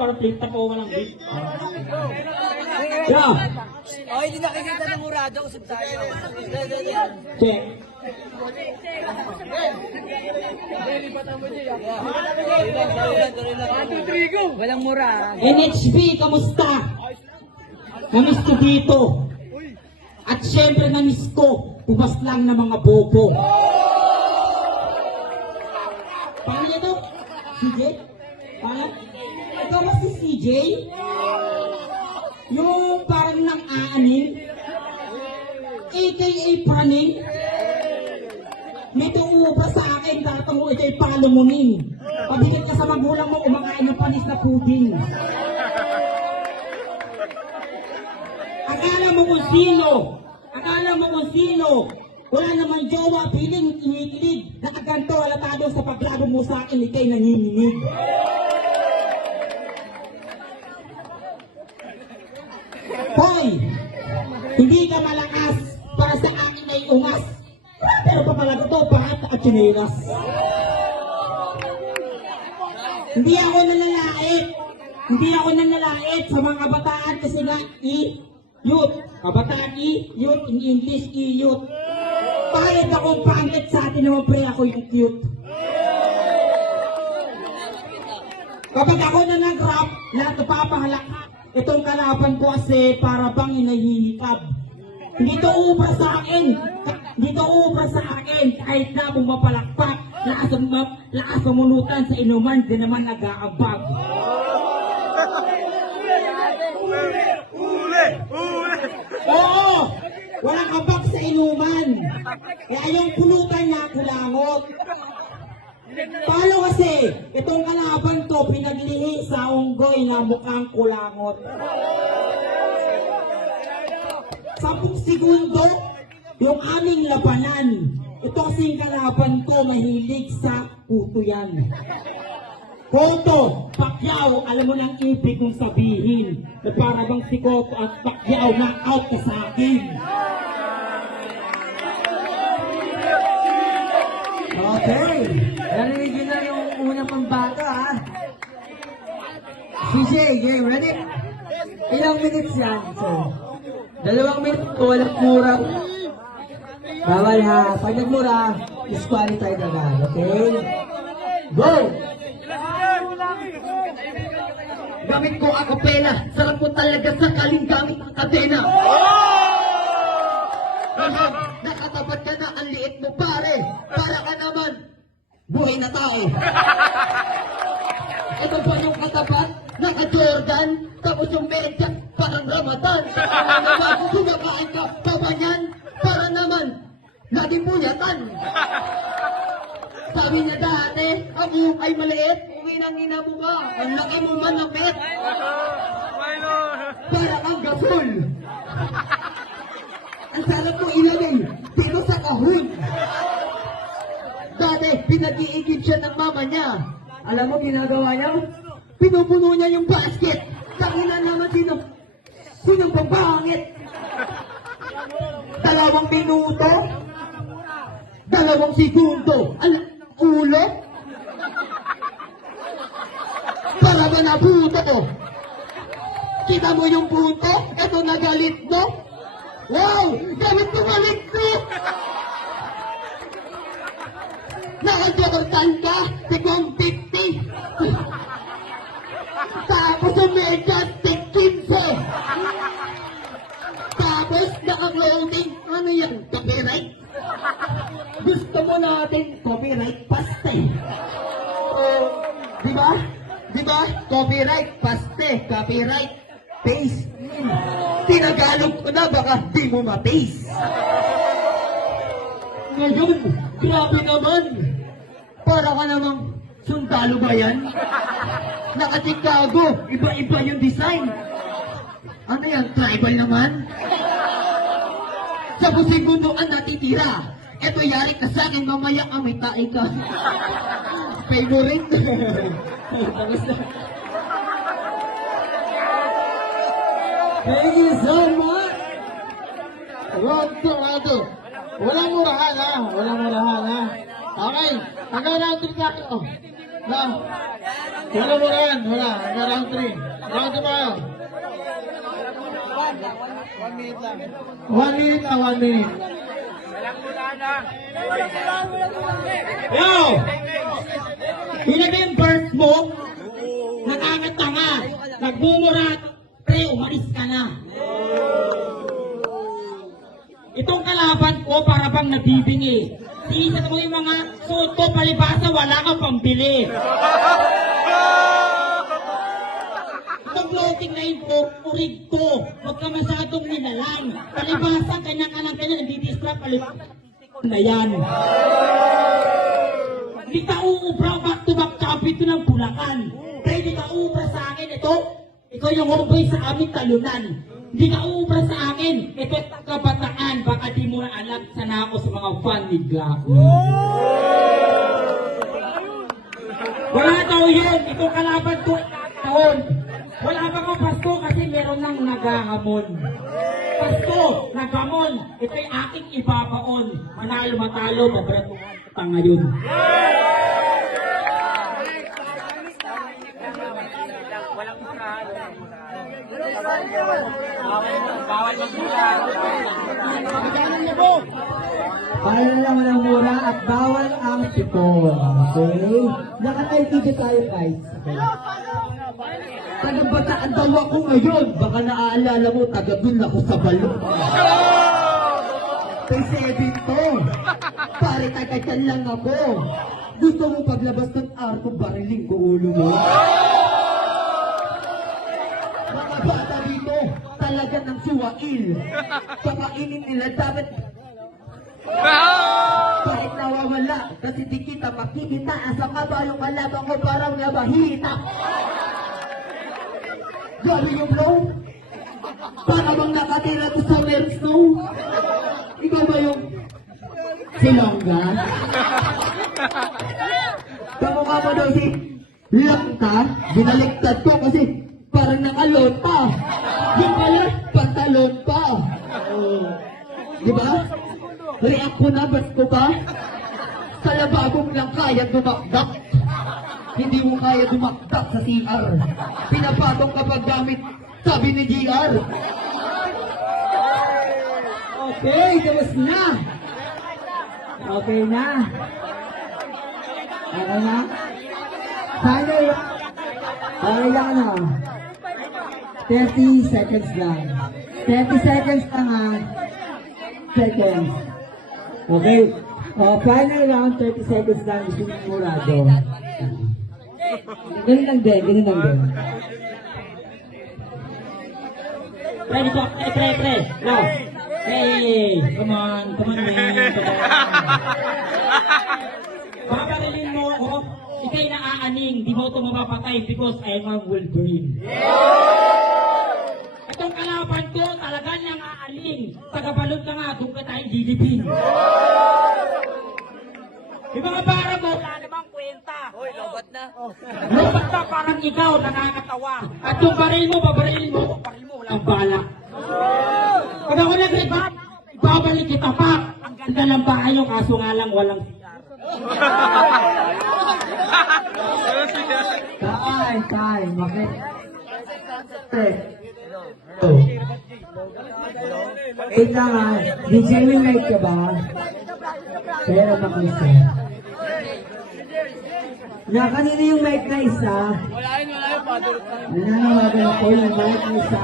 para flip top o walang beat. Yeah. Oh, hindi nakikita ng murado. Usap tayo. Check. Walang mura. NHB, kamusta? Namiss ko dito. At syempre namiss ko, ubas lang ng mga bobo. Paano niya to? CJ? Paano? Ikaw ba si CJ? Yung parang nang aanin? AKA praning? May tuuba sa akin, dato mo ikay palumunin. Pabigit ka sa magulang mo, kumakain ng panis na puding. Akala mo kung sino? Akala mo kung sino? Wala naman jowa, piling inikilig. Nakaganto, alatado sa paglago mo sa akin, ikay nanginginig. Hoy! Hindi ka malakas para sa akin ay ungas. Pero papalago to, pangat at chinelas. Hindi ako nanlalait. Hindi ako nanlalait sa mga kabataan kasi nga youth. Kabataan youth, in English youth. Kahit akong pangit sa atin naman pre, ako yung cute. Kapag ako na nag-rap, lahat napapahalakak. Itong kalaban ko kasi para bang inahihikab. Hindi to ubra sa akin. Hindi to ubra sa akin. Kahit na akong mapalakpak, lakas mamulutan sa inuman, di naman nag-aabag. Oo! Walang abag sa inuman. Kaya yung pulutan na kulangot. Paano kasi? Itong kalaban to, pinaglihi sa unggoy na mukhang kulangot. 10 segundo, yung aming labanan. Ito kasing kalaban ko, mahilig sa puto yan. Koto, Pacquiao, alam mo nang ibig kong sabihin na para bang si Koto at Pacquiao knock-out ka sa akin. Okay. Narinig yun na yung unang pambata, ha? CJ, game ready? Ilang minutes yan? So, 2 minutes, walang mura. Bawal ha. Pag nagmura, disqualify na agad. Okay? Go! Gamit ko ang kapela. Sarap ko talaga sakaling gamit ang kadena. Nakatapat ka na, ang liit mo pare. Para ka naman buhay na tao. Ito ba yung katapat? Naka-Jordan, tapos yung medyas parang Ramadan. Kumakain ka pa ba yan? Para naman laging bunyatan. Sabi niya dati, ako ay maliit, uminang-ina mo ka. Ang laki mo manapit. Para kang gasol. Ang sarap mo ilagay dito sa kahon. Dati, pinag-iigib siya ng mama niya. Alam mo, ginagawa niya? Pinupuno niya yung basket. Takina naman sinong pambangit. 2 minuto, 2 segundo. Ulo? Para ba nabuto ko? Kita mo yung punto? Ito nagalit mo? Wow! Gamit ko malit ko! Nakagortan ka, tigong 50. Tapos ang medyas, tig 15. Tapos naka-clothing, ano yan, copyright? Gusto mo natin copyright paste. Diba? Diba? Copyright paste, copyright paste. Tinagalog ko na, baka di mo ma-paste. Ngayon, grabe naman. Para ka namang sundalo ba yan? Naka-Chicago, iba-iba yung design. Ano yan, tribal naman? 10 segundo ang natitira. Eto yari ka sa akin, mamaya may tae ka. Favorite. Tapos na. Thank you so much! Round 2. Walang murahan ha. Walang murahan ha. Okay. Hanggang round 3 na. Oh. Na. Walang murahan. Wala. Hanggang round round 3. Round 2 tayo. 1 minute na 1 minute. Yo! Ilagay yung birth mo, nakakatanga, nagmumura, pre, umalis ka na. Itong kalaban ko para bang nabibingi. Tiisan mo yung mga suot ko, palibasa, wala kang pambili. Itong floating na yun ko, urig ko. Huwag ka masyadong nilalang. Palibasa, kanya-kanya, nagdidistract, palibasa, na yan. Hindi ka uubra, back-to-back champion ko ng Bulacan. Kaya hindi ka uubra sa akin, ito, ikaw yung homeboy sa aming talunan. Hindi ka uubra sa akin, ito kabataan, baka di mo na alam sana ako sa mga fan ni Glaco. Wala daw yun, ito kalaban ko, taon. Wala ba ko pasto kasi meron nang nagahamon. Pasto, nagamon, ito'y aking ibabaon. Manalo matalo, mabratuhan kita ngayon. Bawal lang walang mura at bawal ang sipon. Okay? Nakatayo tayo guys. Okay. Taga-bataan daw ako ngayon. Baka naaalala mo, taga-dun ako sa balon. Kay Sebin to. Pare, taga-dyan lang ako. Gusto mo paglabas ng arko, bariling ko ulo mo. Mga bata dito, talaga ng siwail. Pakainin nila dapat. Kahit nawawala, kasi di kita makikita. Asa ka ba yung kalaban ko parang nabahita? Galing yung blow? Para bang nakatira to sa Mer Snow? Ikaw ba yung silongga? Kamukha mo daw si Langka, binaliktad ko kasi parang nakalota. Yung pala, pantalon pa. Di ba? React ko na, bas ko pa? Sa lababong lang kaya dumakdak. Hindi mo kaya dumakdak sa CR. Pinapatong kapag gamit, sabi ni GR. Okay, tapos na. Okay na. Okay na. Final. Okay lang na. 30 seconds lang. 30 seconds lang ha. Seconds. Okay. Final round, 30 seconds lang. Gusto ng murado. Ganun lang din, ganun lang din. Ready po, pre. Now. Hey, come on, man. Come on. Babarilin mo ako. Ika'y naaaning, di mo ito mapapatay because I am a Wolverine. Itong kalaban ko, talaga niyang aaling. Tagabalot ka nga, doon ka tayong dilipin. Yung mga para mo, wala namang kwenta. Hoy, lobat na. Lobat na, parang ikaw, nakakatawa. At yung baril mo, babarilin mo, walang bala. Pag ako nag-rebap, babalik kita pa. Ang ganda ng bahay yung kaso nga lang walang CR. Time. Okay. Wait lang ha. DJ will make ka ba? Pero makusa. Na kanina yung mic na isa? Wala yun. Nananawagan ako yung mic na isa.